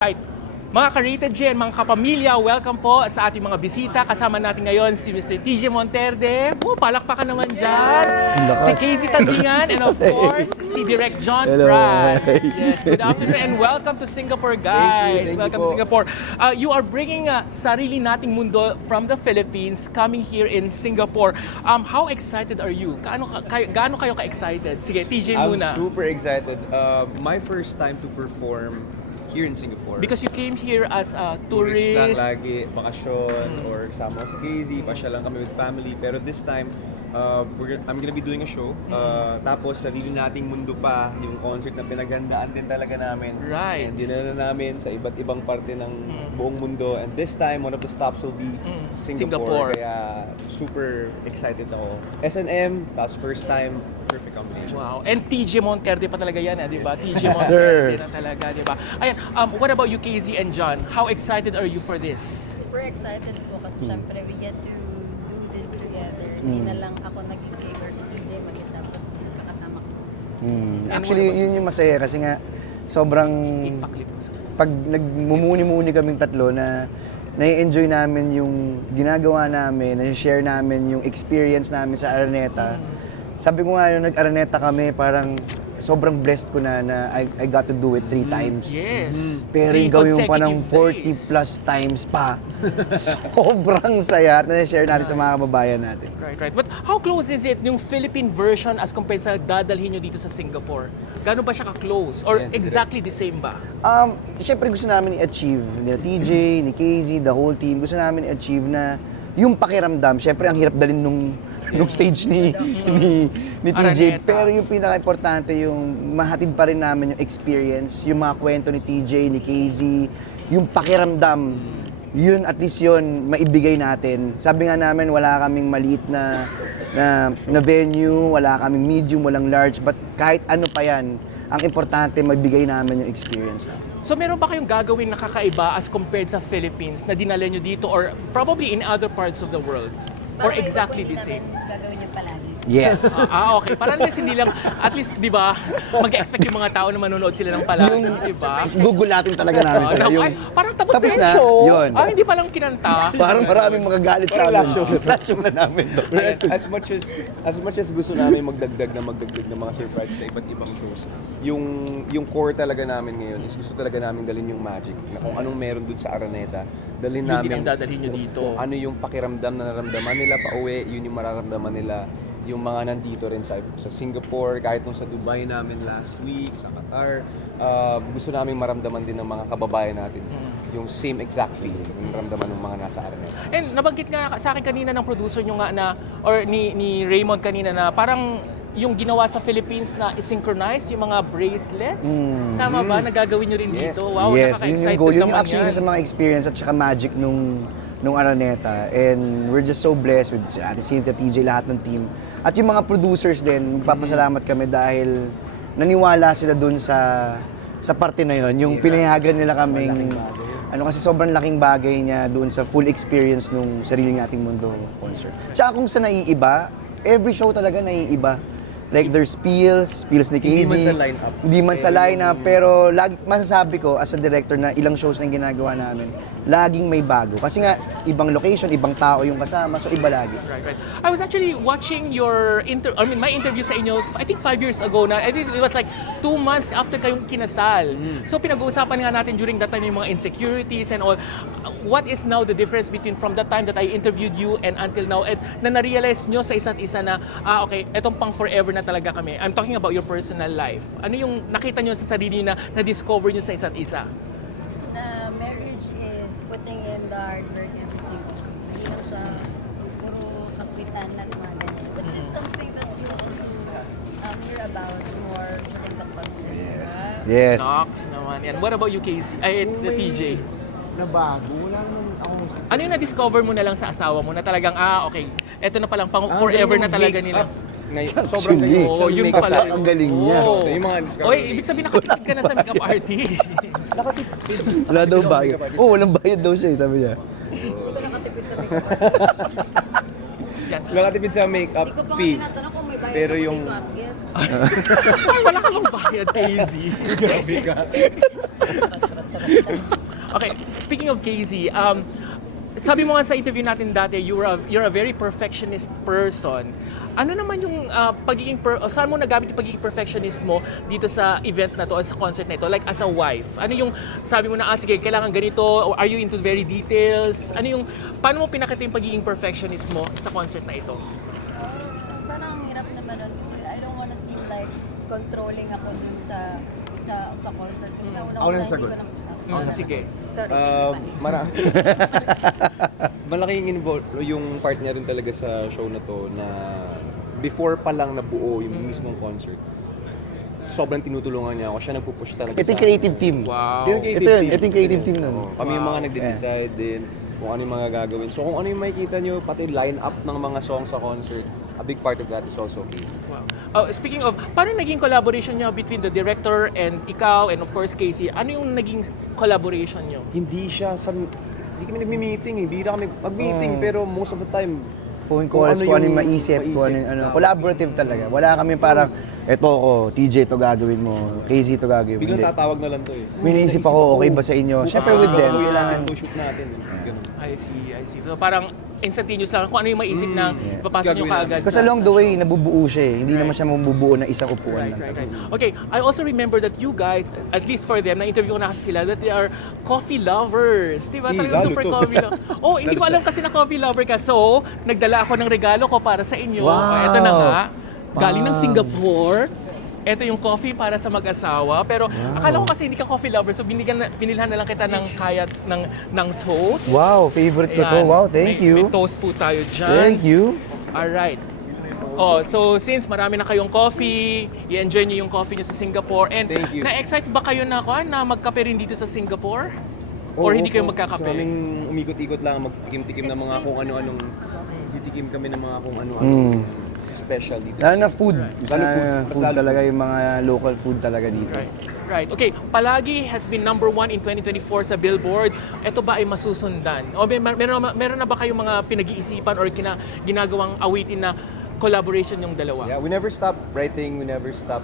Right. Mga ka-Rated Gen, mga kapamilya, welcome po sa ating mga bisita. Kasama natin ngayon si Mr. TJ Monterde. Palakpakan naman dyan. Si Casey Tandingan and of course, si Direk John Prats. Yes, good afternoon and welcome to Singapore, guys. Thank welcome you to Singapore. You are bringing sarili nating mundo from the Philippines coming here in Singapore. How excited are you? Gaano kayo ka-excited? Sige, TJ muna. I'm super excited. My first time to perform here in Singapore. Because you came here as a Tourist lang tourist. lagi, bakasyon, or kasama ko sa Casey, pasya lang kami with family. Pero this time, I'm gonna be doing a show. Tapos sarili nating mundo pa, yung concert na pinaghandaan din talaga namin. Right. And dinala namin sa iba't ibang parte ng buong mundo. And this time, one of the stops will be Singapore. Kaya super excited ako. S&M, tapos first time, perfect combination. Wow. And TJ Monterde pa talaga yan, di ba? TJ Yes, Monterde sir. na talaga, di ba? Ayan, what about you, Casey and John? How excited are you for this? Super excited po kasi syempre we get to do this together. Hindi na lang ako nagigig or si TJ mag-isa po kakasama ko. Actually, yun yung masaya kasi nga sobrang Paklit po sa pag nagmumuni-muni kaming tatlo na nai-enjoy namin yung ginagawa namin, na-share namin yung experience namin sa Araneta. Sabi ko nga nung nag-Araneta kami, parang sobrang blessed ko na I got to do it 3 times. Yes. Pero Three yung gawin mo pa ng consecutive 40 days. plus times pa. Sobrang saya at na-share natin sa mga kababayan natin. Right. But how close is it yung Philippine version as compared sa dadalhin nyo dito sa Singapore? Gano'n ba siya ka-close? Or Yan, exactly the same ba? Siyempre gusto namin i-achieve, ni TJ, ni Casey, the whole team, gusto namin i-achieve na yung pakiramdam, siyempre ang hirap dalhin nung stage ni TJ. Araneta. Pero yung pinaka-importante, yung mahatid pa rin namin yung experience, yung mga kwento ni TJ, ni Casey, yung pakiramdam, yun at least yun, maibigay natin. Sabi nga namin, wala kaming maliit na venue, wala kaming medium, walang large, but kahit ano pa yan, ang importante, magbigay namin yung experience natin. So meron ba kayong gagawin na kakaiba as compared sa Philippines na dinala nyo dito or probably in other parts of the world? Or Parang exactly ito the po, same? hindi namin gagawin yung palagi. Yes. Okay. Para hindi lang, at least, di ba, mag-expect yung mga tao na manonood sila ng palagi, di ba? Gugulatin talaga namin sila. Ay, Yung, parang tapos tapos na yung na, show. yun. Hindi pa lang kinanta. parang maraming magagalit sa amin. Last show. Last show na namin. As much as gusto namin magdagdag ng mga surprise sa iba't ibang shows, yung core talaga namin ngayon is gusto talaga namin dalhin yung magic na kung anong meron dun sa Araneta, dalhin Yun namin. din ang dadalhin nyo dito. Kung ano yung pakiramdam na naramdaman nila pauwi, yun yung mararamdaman nila yung mga nandito rin sa Singapore, kahit nung sa Dubai namin last week, sa Qatar, gusto namin maramdaman din ng mga kababayan natin yung same exact feeling yung naramdaman ng mga nasa Araneta. And nabanggit nga sa akin kanina ng producer nyo nga na, or ni Raymond kanina na parang yung ginawa sa Philippines na i-synchronize yung mga bracelets. Tama ba? Nagagawin nyo rin Yes. dito? Wow, Yes, yun nakaka-excited yung goal. Yun yung naman actually yan. isa sa mga experience at saka magic nung Araneta. And we're just so blessed with Ate Cynthia, TJ, lahat ng team. At yung mga producers din, magpapasalamat kami dahil naniwala sila dun sa parte na yon. Yung pinayagan nila kaming, kasi sobrang laking bagay niya dun sa full experience nung sarili nating mundo concert. Tsaka kung sa naiiba, every show talaga naiiba. Like there's spills ni Casey. Hindi man sa lineup. Hindi man sa lineup, pero lagi masasabi ko as a director na ilang shows na ginagawa namin, laging may bago. Kasi nga, ibang location, ibang tao yung kasama, so iba lagi. Right. I was actually watching your my interview sa inyo, I think 5 years ago na. I think it was like 2 months after kayong kinasal. So pinag-uusapan nga natin during that time yung mga insecurities and all. What is now the difference between from that time that I interviewed you and until now at na na-realize nyo sa isa't isa na, okay, etong pang forever na talaga kami. I'm talking about your personal life. Ano yung nakita nyo sa sarili na na-discover nyo sa isa't isa? Na marriage is putting in the hard work every single day. Hindi lang siya puro kaswitan at mga ganyan. Which is something that you also hear about more during the concert. Yes. Yes. Knox naman. And what about you, Casey? Ay, the TJ. Nabago, wala naman akong Ano yung na-discover mo na lang sa asawa mo na talagang, okay, eto na palang pang forever na talaga nila. Sobrang Actually, Oo, yun makeup pala. ang galing niya. Oo. Yung mga discovery. Oy, ibig sabihin nakatipid ka na sa makeup artist. Wala daw bayad. Walang bayad daw siya, sabi niya. Hindi ko nakatipid sa makeup. Yan. Nakatipid sa makeup Hindi ko pa nga fee. tinatanong kung may bayad Pero ako yung- dito as guest. Ay, wala ka bang bayad, Casey? Grabe ka. Okay, speaking of Casey, sabi mo nga sa interview natin dati, you're a very perfectionist person. Ano naman yung saan mo nagamit yung pagiging perfectionist mo dito sa event na to, sa concert na ito, like as a wife? Ano yung sabi mo na, sige, kailangan ganito, or are you into very details? Paano mo pinakita yung pagiging perfectionist mo sa concert na ito? So, parang hirap naman nun kasi I don't wanna seem like controlling ako dun sa concert. Kasi Ako una-una na hindi sagot. ko na... Sige. Sorry, Marami. Malaking yung part niya rin talaga sa show na to na before pa lang nabuo yung mismong concert. Sobrang tinutulungan niya ako. Siya nagpupush talaga Ito yung creative team. Wow. Ito yung creative team nun. Oo, kami yung mga nagde-decide din kung ano yung mga gagawin. So kung ano yung makikita nyo, pati line up ng mga songs sa concert, a big part of that is also me. Wow. Speaking of, paano naging collaboration niyo between the director and ikaw and of course Casey? Ano yung naging collaboration niyo? Hindi kami nagmi-meeting, bihira kami mag-meeting, pero most of the time, Phone calls, kung ano yung maisip, kung ano yung collaborative talaga. Wala kami parang, eto ako, TJ, ito gagawin mo, Casey, ito gagawin mo. biglang Hindi. tatawag na lang to eh. May naisip ako, okay ba sa inyo? Siyempre with them, kailangan. shoot natin. Ganun. I see. So parang instantaneous lang kung ano yung maisip na papasok niyo Gagawin kaagad. Kasi along the way, nabubuo siya eh. Hindi naman siya mabubuo na isang upuan lang. Right. Okay, I also remember that you guys, at least for them, na-interview ko na kasi sila, that they are coffee lovers. Di ba? Talagang lalo super to. coffee lover. Oh, hindi ko alam kasi na coffee lover ka. So, nagdala ako ng regalo ko para sa inyo. Wow. Ito na nga. Galing ng Wow. Singapore. Ito yung coffee para sa mag-asawa. Pero akala ko kasi hindi ka coffee lover, so binilhan na lang kita ng ng toast. Wow, favorite ko to. Ayan. Wow, thank May you. toast po tayo dyan. Thank you. Alright. Oh, so since marami na kayong coffee, i-enjoy niyo yung coffee niyo sa Singapore, and Thank you. na-excite ba kayo na magkape rin dito sa Singapore? Or hindi kayo magkakape? Gusto naming umikot-ikot lang, magtikim-tikim ng mga kung ano-anong, titikim kami ng mga kung ano-anong special dito. Lalo na food. Lalo food. Food talaga, yung mga local food talaga dito. Right. Okay, Palagi has been number 1 in 2024 sa Billboard. Ito ba ay masusundan? O meron na ba kayong mga pinag-iisipan or ginagawang awitin na collaboration yung dalawa? Yeah, we never stop writing, we never stop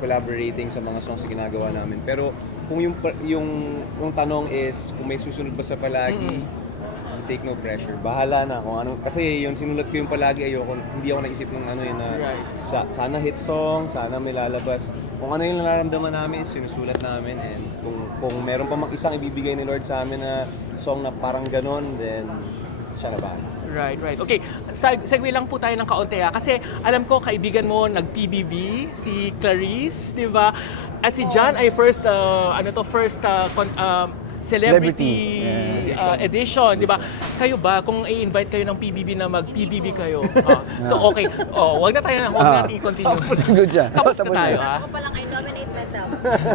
collaborating sa mga songs na ginagawa namin. Pero kung yung tanong is kung may susunod ba sa Palagi, take no pressure. Bahala na kung ano. Kasi yung sinulat ko yung Palagi, hindi ako naisip ng ano yun na sana hit song, sana may lalabas. Kung ano yung nararamdaman namin is sinusulat namin, and kung meron pa isang ibibigay ni Lord sa amin na song na parang ganon, then siya na ba? Right. Okay, segue lang po tayo ng kaunti ha. Kasi alam ko kaibigan mo nag-PBB, si Clarice, di ba? At si John ay first celebrity edition, di ba? Kayo ba, kung i-invite kayo ng PBB na mag-PBB kayo, so okay, wag natin i-continue. Good siya. Tapos na Tapos tayo, na. ha? Ako palang I nominate myself.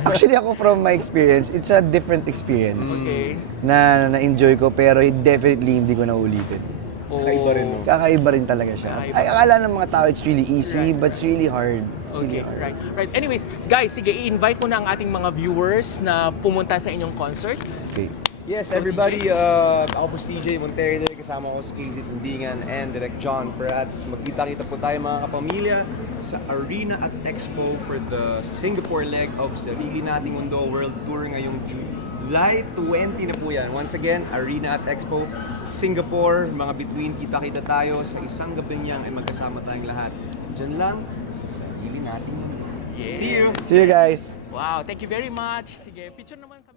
Actually ako from my experience, it's a different experience Okay. na na-enjoy ko pero definitely hindi ko na ulitin. Kakaiba rin, no? Kakaiba rin talaga siya. Kakaiba. Ay, akala ng mga tao it's really easy, Right. but it's really hard. It's Okay, really hard. right. Anyways, guys, sige, i-invite mo na ang ating mga viewers na pumunta sa inyong concerts. Okay. Yes, everybody, ako po si TJ Montero, kasama ko si Casey Tindingan and Direct John Prats. Magkita-kita po tayo mga kapamilya sa Arena at Expo for the Singapore leg of Sarili Nating Mundo World Tour ngayong July 20 na po yan. Once again, Arena at Expo, Singapore, mga between, kita-kita tayo sa isang gabi niyang ay magkasama tayong lahat. Diyan lang sa Sarili Nating Mundo. Yeah. See you! See you guys! Wow, thank you very much. Sige, picture naman kami.